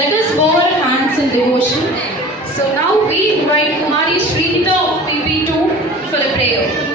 Let us bow our hands in devotion. So now we invite Kumari Srinita of PP2 for a prayer.